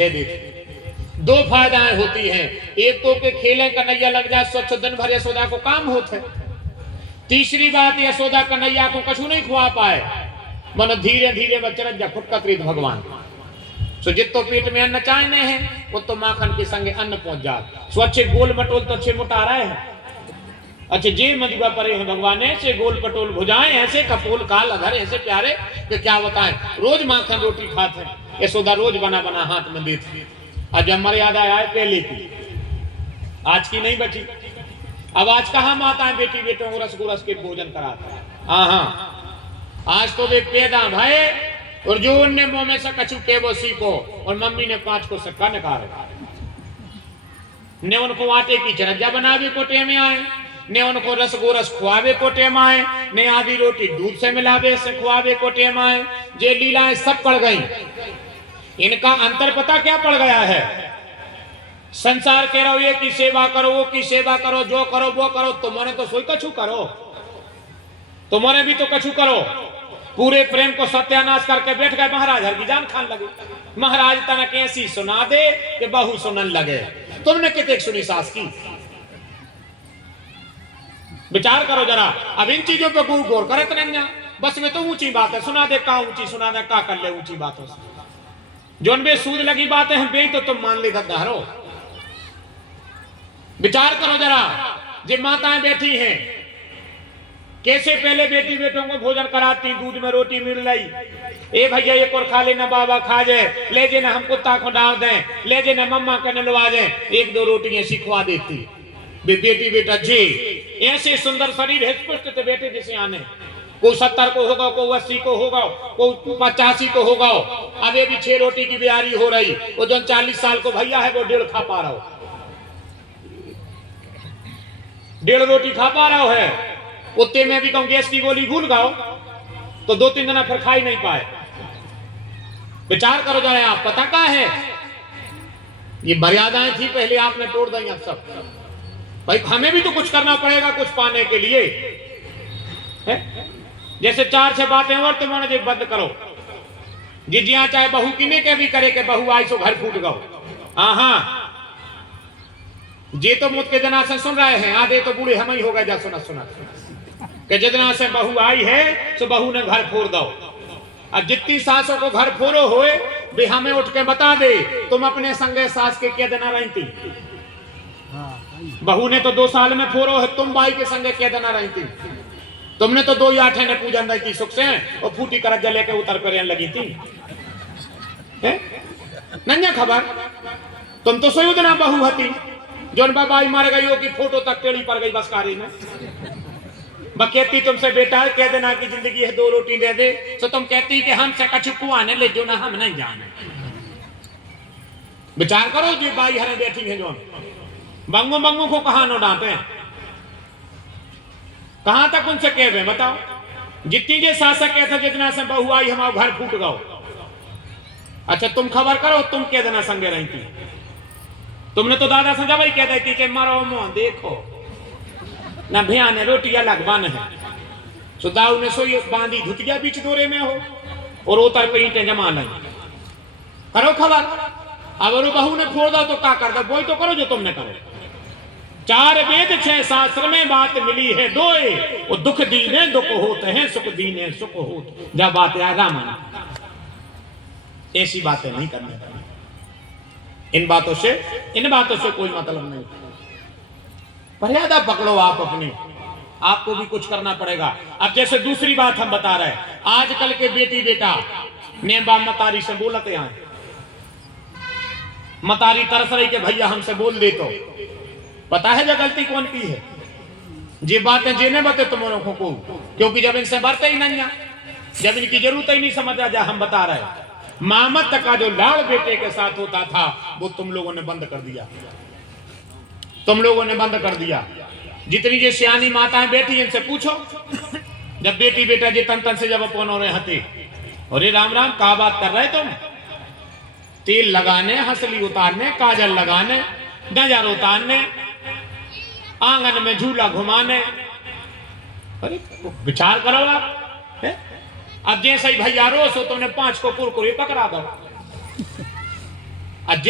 दे देते। दो फायदाएं होती हैं, एक तो के खेले कन्हैया लग जाए स्वच्छ दिन भर यशोदा को काम होते। तीसरी बात यशोदा कन्हैया को कछु नहीं खुआ पाए, मन धीरे धीरे बच्चन जा फुटकत भगवान सो जितो पेट में अन्न चाहने हैं वो तो माखन के संगे अन्न पहुंच जाए। स्वच्छ गोल मटोल तो अच्छे मोटा रहे हैं, अच्छे जे मधुआ परे हैं भगवान ऐसे गोल पटोल भुजाएं ऐसे कपोल काल अधर ऐसे प्यारे कि क्या बताएं। रोज माखन रोटी खाते हैं, यशोदा रोज बना बना हाथ में देती। आज जब मर्यादा आए पहले की, आज की नहीं बची। अब आज कहाँ माताएं बेटी बेटों को रस के भोजन कराते हैं। हाँ आज तो वे पैदा भाई और जो उनने मुंह में से कछु के वो सीखो, और मम्मी ने 5 को सिक्का निकाले ने उनको आटे की चरजा बनावे कोटे में आए, ने उनको रसगोरस खुआवे कोटे में आए, ने आधी रोटी दूध से मिलावे से खुआवे कोटे में आए। जे लीलाएं सब पड़ गई। इनका अंतर पता क्या पड़ गया है? संसार कह रहा हो ये की सेवा करो वो की सेवा करो, जो करो वो करो, तुम्हारे तो सोई कछु करो, तुम्हारे भी तो कछु करो। पूरे प्रेम को सत्यानाश करके बैठ गए महाराज, हर की जान खान लगे। महाराज तनक ऐसी सुना दे कि बहू सुनन लगे। तुमने कितने सुनी सास की? विचार करो जरा। अब इन चीजों पे गौर करत नहीं, बस में तो ऊंची बात है सुना दे, का ऊंची सुना दे, का कर ले ऊंची बातों से। जो उनमें सूद लगी बातें हैं बे तो तुम मान ले गद्दारो। विचार करो जरा, जो माताएं बैठी हैं कैसे पहले बेटी बेटों को भोजन कराती, दूध में रोटी मिल रही, ए भैया एक और खा लेना बाबा खा जाए, ले जे ना हम कुत्ता को डाल दें, ले जे ना मम्मा के नलवा जाए, 1-2 रोटियां सिखवा देती। बेटी बेटा जी ऐसे सुंदर शरीर है, पुष्ट थे बेटे जैसे आने, कोई 70 को होगा, कोई 80 को होगा, कोई 85 को होगा। अब ये भी 6 रोटी की बिहारी हो रही, वो जो 40 साल को भैया है वो 1.5 खा पा रहा हो, 1.5 रोटी खा पा रहा है। उतने में भी कहूं गैस की गोली भूल गाओ तो 2-3 दिन फिर खा ही नहीं पाए। विचार करो जरा, आप पता क्या है? ये मर्यादाएं थी पहले, आपने तोड़ दी अब सब। भाई हमें भी तो कुछ करना पड़ेगा कुछ पाने के लिए है? जैसे 4-6 बातें और तुम्हारे जो बंद करो, जिजिया चाहे बहू की ने के भी करे के बहू आई सो घर फूट गओ। हाँ जे तो मुझ के जना से सुन रहे हैं, आधे तो बूढ़े हम ही हो गए जा सुना सुना कि जितना से बहू आई है तो बहू ने घर फोड़ दो। अब जितनी सासों को घर फोड़ो होए भी हमें उठ के बता दे, तुम अपने संगे सास के क्या देना रही थी? बहू ने तो 2 साल में फोड़ो है, तुम भाई के संगे क्या देना रही थी? तुमने तो 2 8 ने पूजन रही थी सुख से, और फूटी करज जले के उतर कर लगी थी। नहीं खबर, तुम तो सोई ना बहू हती जोन बाबाई मार गई हो कि फोटो तक टेढ़ी पड़ गई बस कारी में। बकेती तुमसे बेटा है कह देना कि जिंदगी है 2 रोटी दे दे, तो तुम कहती कि हमसे कछु कुआने ले जो ना हम नहीं जाने। विचार करो जी बाई हरे बैठी है जो बंगू बंगू को कहा नो डांटे, कहां तक उनसे कह दे बताओ? जितनी जे शासक कहता जितना से बहू आई हमारा घर फूट गओ। अच्छा तुम खबर करो, तुम कह देना संगे रही थी। तुमने तो दादा सजा भाई कह देती कि मारो मुंह देखो ना भैया ने रोटी अलग बन है, सो दाऊ ने सोई बांधी धुतिया बीच दोरे में हो और उतर पे ईंटें जमा लाई। करो खबर। अब वो बहू ने फोड़ दो तो क्या कर दो? वही तो करो जो तुमने करो। 4 वेद 6 शास्त्र में बात मिली है दोए, वो दुख दीने दुख होते हैं, सुख दीने सुख होते। जब बात है रामन, ऐसी बातें नहीं करनी। इन बातों से कोई मतलब नहीं। मर्यादा पकड़ो आप अपनी, आपको भी कुछ करना पड़ेगा। अब जैसे दूसरी बात हम बता रहे हैं, आजकल के बेटी बेटा ने बाप मतारी से बोलते आए, मतारी तरस रही के भैया हमसे बोल दे तो पता है जो गलती कौन की है? ये बातें जेने बते तुम लोगों को, क्योंकि जब इनसे बढ़ते ही नहीं, जब इनकी जरूरत ही नहीं समझ आ जा। हम बता रहे हैं मामत का जो लाड़ बेटे के साथ होता था वो तुम लोगों ने बंद कर दिया, तुम लोगों ने बंद कर दिया। जितनी जो सियानी माताएं बेटी इनसे पूछो, जब बेटी बेटा जी तन तन से जब अपन हो रहे हते, अरे राम राम का बात कर रहे तुम? तेल लगाने, हंसली उतारने, काजल लगाने, नजर उतारने, आंगन में झूला घुमाने। अरे विचार करो आप है? अब जैसे ही भैया रोज हो तुमने 5 को कुरकुरे पकड़ा दो। आ जे